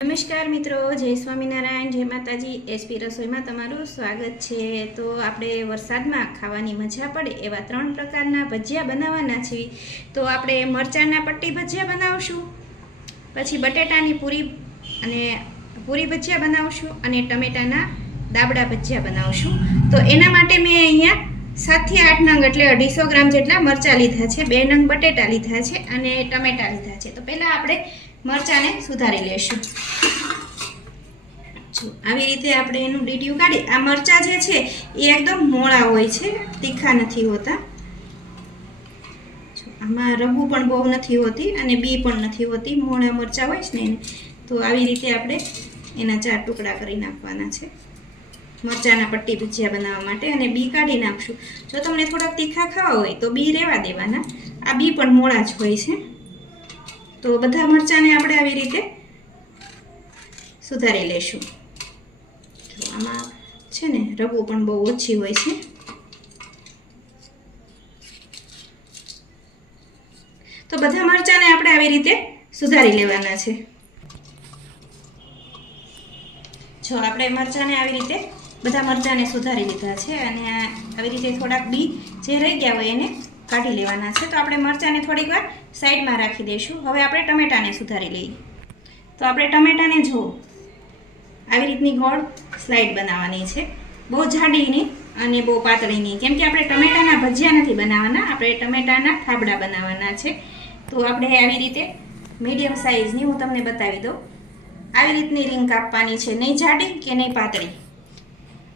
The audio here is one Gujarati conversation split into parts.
નમસ્કાર મિત્રો, જય સ્વામિનારાયણ, જય માતાજી. એસપી રસોઈમાં તમારું સ્વાગત છે. તો આપણે વરસાદમાં ખાવાની મજા પડે એવા ત્રણ પ્રકારના ભજીયા બનાવવાના છે. તો આપણે મરચાંના પટ્ટી ભજીયા બનાવશું, પછી બટેટાની પૂરી અને પૂરી ભજીયા બનાવશું અને ટમેટાના દાબડા ભજીયા બનાવશું. તો એના માટે મેં અહીંયા સાતથી આઠ નંગ એટલે અઢીસો ગ્રામ જેટલા મરચાં લીધા છે, બે નંગ બટેટા લીધા છે અને ટમેટા લીધા છે. તો પહેલાં આપણે મરચાંને સુધારી લેશું જો, આવી રીતે આપણે એનું ડીટીયું કાઢી આ મરચાં જે છે, એ એકદમ મોળા હોય છે, તીખા નથી હોતા. આમાં રગુ પણ બહુ નથી હોતી અને બી પણ નથી હોતી, મોળા મરચાં હોય છે ને તો આવી રીતે આપણે એના ચાર ટુકડા કરી નાખવાના છે. મરચાંના પટ્ટી ભજીયા બનાવવા માટે અને બી કાઢી નાખશું. જો તમને થોડાક તીખા ખાવા હોય તો બી રહેવા દેવાના. આ બી પણ મોળા જ હોય છે. તો બધા મરચાંને આપણે આવી રીતે સુધારી જો આમાં છે ને, રગુ પણ બહુ ઓછી હોય છે. તો બધા મરચાંને આપણે આવી રીતે સુધારી લેવાના છે. જો આપણે મરચાંને આવી રીતે બધા મરચાંને સુધારી લીધા છે અને આ આવી રીતે થોડાક બી જે રહી ગયા હોય એને કાઢી લેવાના છે. તો આપણે મરચાંને થોડીક વાર સાઈડમાં રાખી દઈશું. હવે આપણે ટમેટાને સુધારી લઈએ. તો આપણે ટમેટાને જુઓ. આવી રીતની ગોળ સ્લાઇડ બનાવવાની છે. બહુ જાડીની અને બહુ પાતળીની કેમ કે આપણે ટમેટાના ભજીયા નથી બનાવવાના. આપણે ટમેટાના થાબડા બનાવવાના છે. તો આપણે આવી રીતે મીડિયમ સાઇઝની હું તમને બતાવી દઉં. આવી રીતની રિંગ કાપવાની છે. નહીં જાડી કે નહીં પાતળી.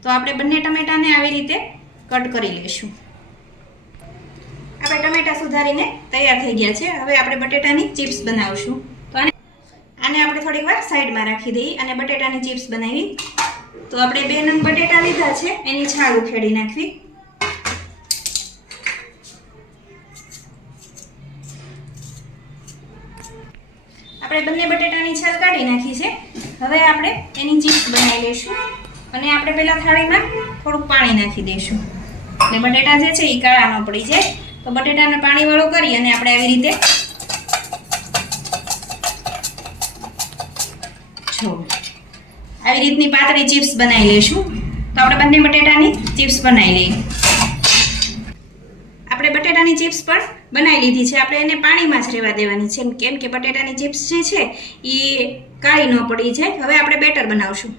તો આપણે બંને ટમેટાને આવી રીતે કટ કરી લઈશું. આપણે ટમેટા સુધારીને તૈયાર થઈ ગયા છે. હવે આપણે બટેટાની ચિપ્સ બનાવશું. તો આને આને આપણે થોડીક વાર સાઈડમાં રાખી દઈએ અને બટેટાની ચિપ્સ બનાવી. તો આપણે બે નંગ બટેટા લીધા છે. એની છાલ ઉખેડી નાખવી. આપણે બંને બટેટાની છાલ કાઢી નાખી છે. હવે આપણે એની ચિપ્સ બનાવી લઈશું. અને આપણે પહેલાં થાળીમાં થોડુંક પાણી નાખી દઈશું. એટલે બટેટા જે છે એ કાળા ન પડી જાય. તો બટેટાને પાણીવાળો કરી અને આપણે આવી રીતે જો, આવી રીતની પાતળી ચિપ્સ બનાવી લઈશું. તો આપણે બંને બટેટાની ચિપ્સ બનાવી લઈએ. આપણે બટેટાની ચિપ્સ પણ બનાવી લીધી છે. આપણે એને પાણીમાં જ રહેવા દેવાની છે. કેમ કે બટેટાની ચિપ્સ જે છે, એ કાળી ન પડી જાય. હવે આપણે બેટર બનાવશું.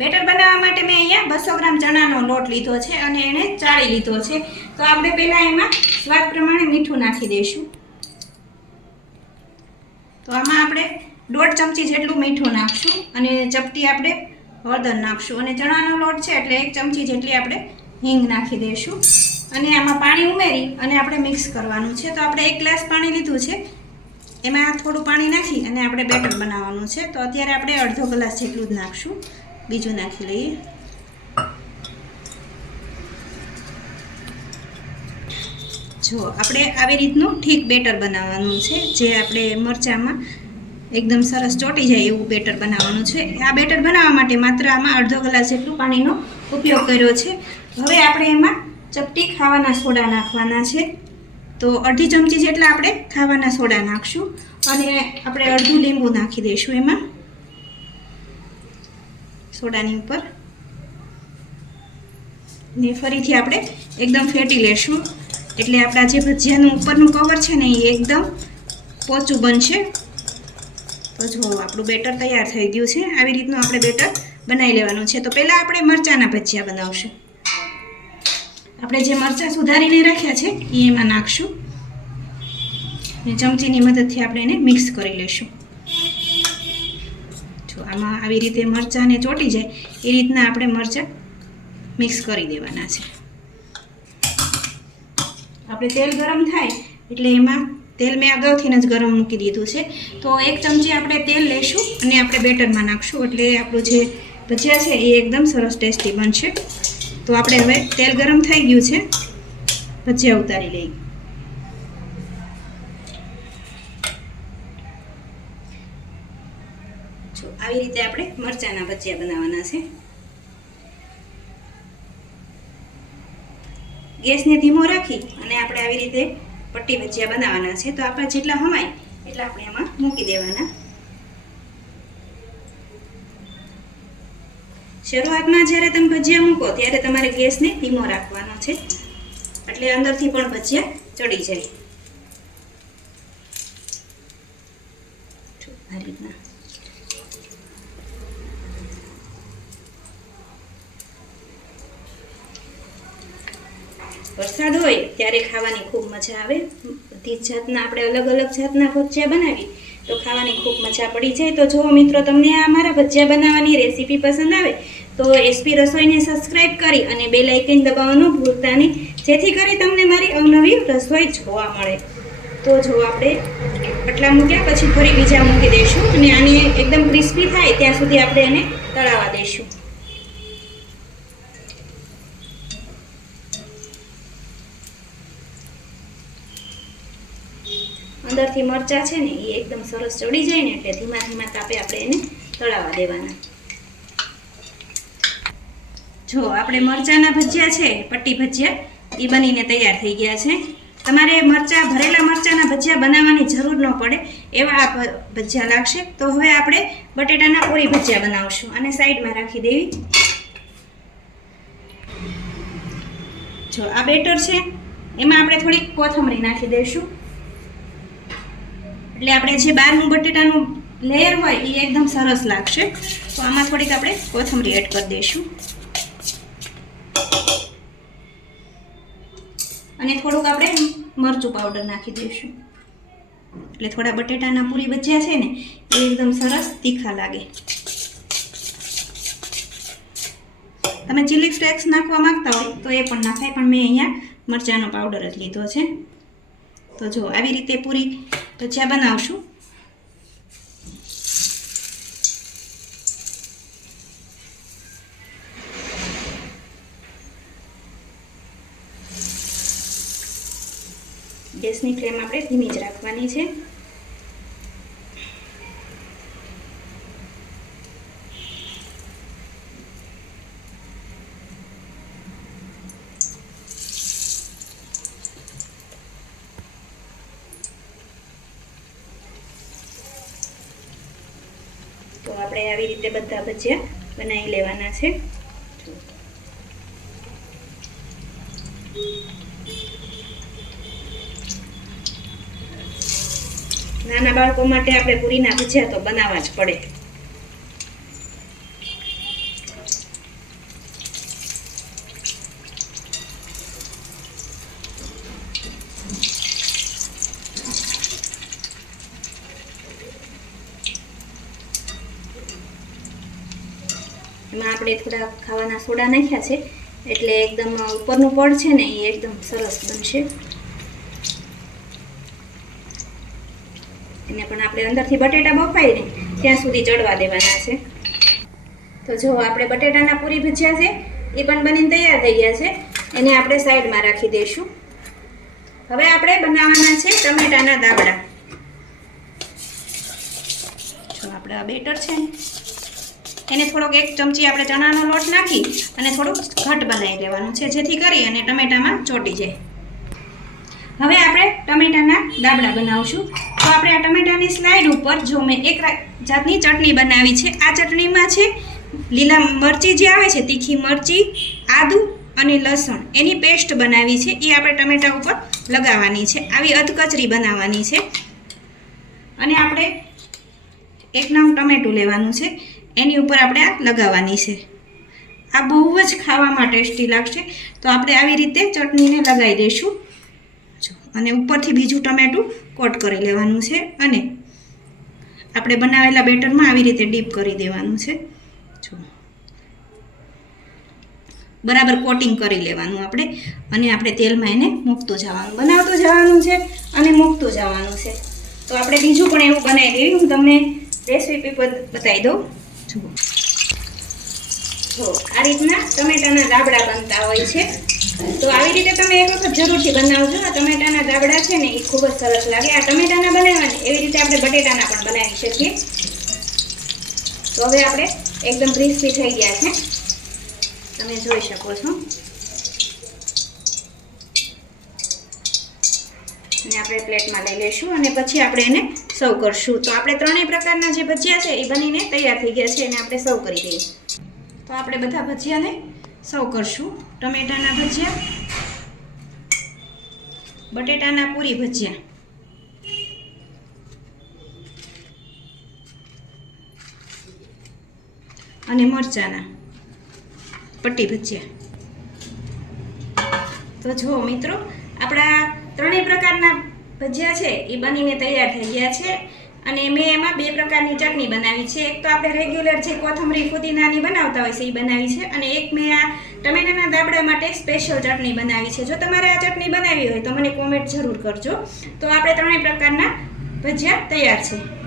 બેટર બનાવવા માટે મેં અહીંયા બસો ગ્રામ ચણાનો લોટ લીધો છે અને એને ચાળી લીધો છે. તો આપણે પહેલાં એમાં સ્વાદ પ્રમાણે મીઠું નાખી દઈશું. તો આમાં આપણે દોઢ ચમચી જેટલું મીઠું નાખશું અને ચપટી આપણે હળદર નાખશું. અને ચણાનો લોટ છે એટલે એક ચમચી જેટલી આપણે હિંગ નાખી દઈશું. અને આમાં પાણી ઉમેરી અને આપણે મિક્સ કરવાનું છે. તો આપણે એક ગ્લાસ પાણી લીધું છે. એમાં થોડું પાણી નાખી અને આપણે બેટર બનાવવાનું છે. તો અત્યારે આપણે અડધો ગ્લાસ જેટલું જ નાખશું. બીજું નાખી લઈએ. જો, આપણે આવી રીતનું ઠીક બેટર બનાવવાનું છે. જે આપણે મરચાંમાં એકદમ સરસ ચોટી જાય એવું બેટર બનાવવાનું છે. આ બેટર બનાવવા માટે માત્ર આમાં અડધો ગ્લાસ જેટલું પાણીનો ઉપયોગ કર્યો છે. હવે આપણે એમાં ચપટી ખાવાના સોડા નાખવાના છે. તો અડધી ચમચી જેટલા આપણે ખાવાના સોડા નાખશું અને આપણે અડધું લીંબુ નાખી દઈશું એમાં. સોડાની ઉપર. ને ફરીથી આપણે એકદમ ફેટી લેશું. એટલે આપણા જે ભજીયાનું ઉપરનું કવર છે ને એ એકદમ પોચું બનશે. તો જો આપણું બેટર તૈયાર થઈ ગયું છે. આવી રીતનું આપણે બેટર બનાવી લેવાનું છે. તો પહેલાં આપણે મરચાંના ભજીયા બનાવશું. આપણે જે મરચાં સુધારીને રાખ્યા છે, એ એમાં નાખશું. ને ચમચીની મદદથી આપણે એને મિક્સ કરી લઈશું. જો આમાં આવી રીતે મરચાંને ચોટી જાય, એ રીતના આપણે મરચાં મિક્સ કરી દેવાના છે. આપણે તેલ ગરમ થાય એટલે એમાં તેલ મેં અગાઉથી જ ગરમ મૂકી દીધું છે. તો એક ચમચી આપણે તેલ લઈશું અને આપણે બેટરમાં નાખશું. એટલે આપણું જે ભજીયા છે એ એકદમ સરસ ટેસ્ટી બનશે. તો આપણે હવે તેલ ગરમ થઈ ગયું છે. ભજીયા ઉતારી લઈએ. આવી રીતે આપણે મરચાંના ભજીયા બનાવવાના છે. ગેસને ધીમો રાખી અને આપણે આવી રીતે પટ્ટી ભજીયા બનાવવાના છે. તો આપણે જેટલા હમાય એટલા આપણે એમાં મૂકી દેવાના. શરૂઆતમાં જ્યારે તમે ભજીયા મૂકો ત્યારે તમારે ગેસને ધીમો રાખવાનો છે. એટલે અંદરથી પણ ભજીયા ચડી જાય. વરસાદ હોય ત્યારે ખાવાની ખૂબ મજા આવે. બધી જ જાતના આપણે અલગ અલગ જાતના ભજીયા બનાવી તો ખાવાની ખૂબ મજા પડી જાય. તો જો મિત્રો, તમને આ મારા ભજીયા બનાવવાની રેસીપી પસંદ આવે તો એસપી રસોઈને સબસ્ક્રાઇબ કરી અને બે લાઇકન દબાવવાનું ભૂલતા નહીં. જેથી કરી તમને મારી અવનવી રસોઈ જોવા મળે. તો જો આપણે આટલા મૂક્યા, પછી ફરી બીજા મૂકી દઈશું અને આને એકદમ ક્રિસ્પી થાય ત્યાં સુધી આપણે એને તળાવવા દઈશું. અંદરથી મરચાં છે ને, એ એકદમ સરસ ચડી જાય ને એટલે ધીમા ધીમા તાપે આપણે એને તળાવવા દેવાના. જો, આપણે મરચાંના ભજીયા છે, પટ્ટી ભજીયા, એ બનીને તૈયાર થઈ ગયા છે. તમારે મરચાં, ભરેલા મરચાંના ભજીયા બનાવવાની જરૂર ન પડે, એવા આ ભજીયા લાગશે. તો હવે આપણે બટેટાના પૂરી ભજીયા બનાવશું અને સાઈડમાં રાખી દેવી. જો, આ બેટર છે. એમાં આપણે થોડીક કોથમરી નાખી દઈશું. એટલે આપણે જે બહારનું બટેટાનું લેયર હોય એ એકદમ સરસ લાગશે. તો આમાં થોડીક આપણે કોથમરી એડ કરી દઈશું. અને થોડુંક આપણે મરચું પાવડર નાખી દઈશું. એટલે થોડા બટેટાના પૂરી બચ્યા છે ને, એ એકદમ સરસ તીખા લાગે. તમે ચીલી ફ્લેક્સ નાખવા માંગતા હોય તો એ પણ નાખાય, પણ મેં અહીંયા મરચાંનો પાવડર જ લીધો છે. તો જો, આવી રીતે પૂરી ભજીયા બનાવશું? ગેસની ફ્લેમ આપણે ધીમી જ રાખવાની છે તો આપણે આવી રીતે બધા ભજીયા બનાવી લેવાના છે. નાના બાળકો માટે આપણે પૂરીના ભજીયા તો બનાવવા જ પડે એમાં આપણે થોડા ખાવાના સોડા નાખ્યા છે, એટલે એકદમ ઉપરનું પડ છે ને એ એકદમ સરસ બનશે. એને પણ આપણે અંદરથી બટેટા બફાઈને ત્યાં સુધી ચડવા દેવાના છે. તો જો આપણે બટેટાના પૂરી ભજીયા છે, એ પણ બનીને તૈયાર થઈ ગયા છે, એને આપણે સાઈડમાં રાખી દઈશું. હવે આપણે બનાવવાના છે ટમેટાના દાબડા જો આપણે આ બેટર છે એને થોડોક એક ચમચી આપણે ચણાનો લોટ નાખી અને થોડુંક ઘટ બનાવી લેવાનું છે, જેથી કરી અને ટમેટામાં ચોટી જાય. હવે આપણે ટમેટાના દાબડા બનાવશું. તો આપણે આ ટમેટાની સ્લાઇડ ઉપર જો મેં એક જાતની ચટણી બનાવી છે, આ ચટણીમાં છે લીલા મરચી જે આવે છે, તીખી મરચી, આદુ અને લસણ. એની પેસ્ટ બનાવી છે, એ આપણે ટમેટા ઉપર લગાવવાની છે. આવી અધકચરી બનાવવાની છે. અને આપણે એક નામ ટમેટું લેવાનું છે. એની ઉપર આપણે આ લગાવવાની છે. આ બહુ જ ખાવામાં ટેસ્ટી લાગશે. તો આપણે આવી રીતે ચટણીને લગાવી દઈશું. અને ઉપરથી બીજું ટમેટું કોટ કરી લેવાનું છે અને આપણે બનાવેલા બેટરમાં આવી રીતે ડીપ કરી દેવાનું છે. જો, બરાબર કોટિંગ કરી લેવાનું આપણે અને આપણે તેલમાં એને મૂકતું જવાનું. બનાવતું જવાનું છે અને મૂકતું જવાનું છે. તો આપણે બીજું પણ એવું બનાવી દેવી હું તમને રેસીપી બતાવી દઉં. જુઓ આ રીતના ટમેટાના ગાબડા બનતા હોય છે. તો આવી રીતે તમે એક વખત જરૂરથી બનાવજો. આ ટમેટાના દાબડા છે ને, એ ખૂબ જ સરસ લાગે. આ ટમેટાના બનાવવાને, એવી રીતે આપણે બટેટાના પણ બનાવી શકીએ. તો હવે આપણે એકદમ ક્રિસ્પી થઈ ગયા છે. તમે જોઈ શકો છો. અને આપણે પ્લેટમાં લઈ લઈશું અને પછી આપણે એને સર્વ કરશું. તો આપણે ત્રણેય પ્રકારના જે ભજીયા છે એ બનીને તૈયાર થઈ ગયા છે એને આપણે સર્વ કરી દઈએ. તો આપણે બધા ભજીયાને સર્વ કરશું. ટમેટાના ભજીયા, બટેટાના પૂરી ભજીયા. અને મરચાના પટ્ટી ભજીયા. તો જુઓ મિત્રો, આપણા ત્રણેય પ્રકારના ભજીયા છે, એ બનીને તૈયાર થઈ ગયા છે. અને મેં એમાં બે પ્રકારની ચટણી બનાવી છે. એક તો આપણે રેગ્યુલર જે કોથમરી ફુદીનાની બનાવતા હોય છે, એ બનાવી છે. અને એક મેં આ ટમેટાના દાબડા માટે સ્પેશિયલ ચટણી બનાવી છે. જો તમારે આ ચટણી બનાવી હોય તો મને કોમેન્ટ જરૂર કરજો. તો આપણે ત્રણેય પ્રકારના ભજીયા તૈયાર છે.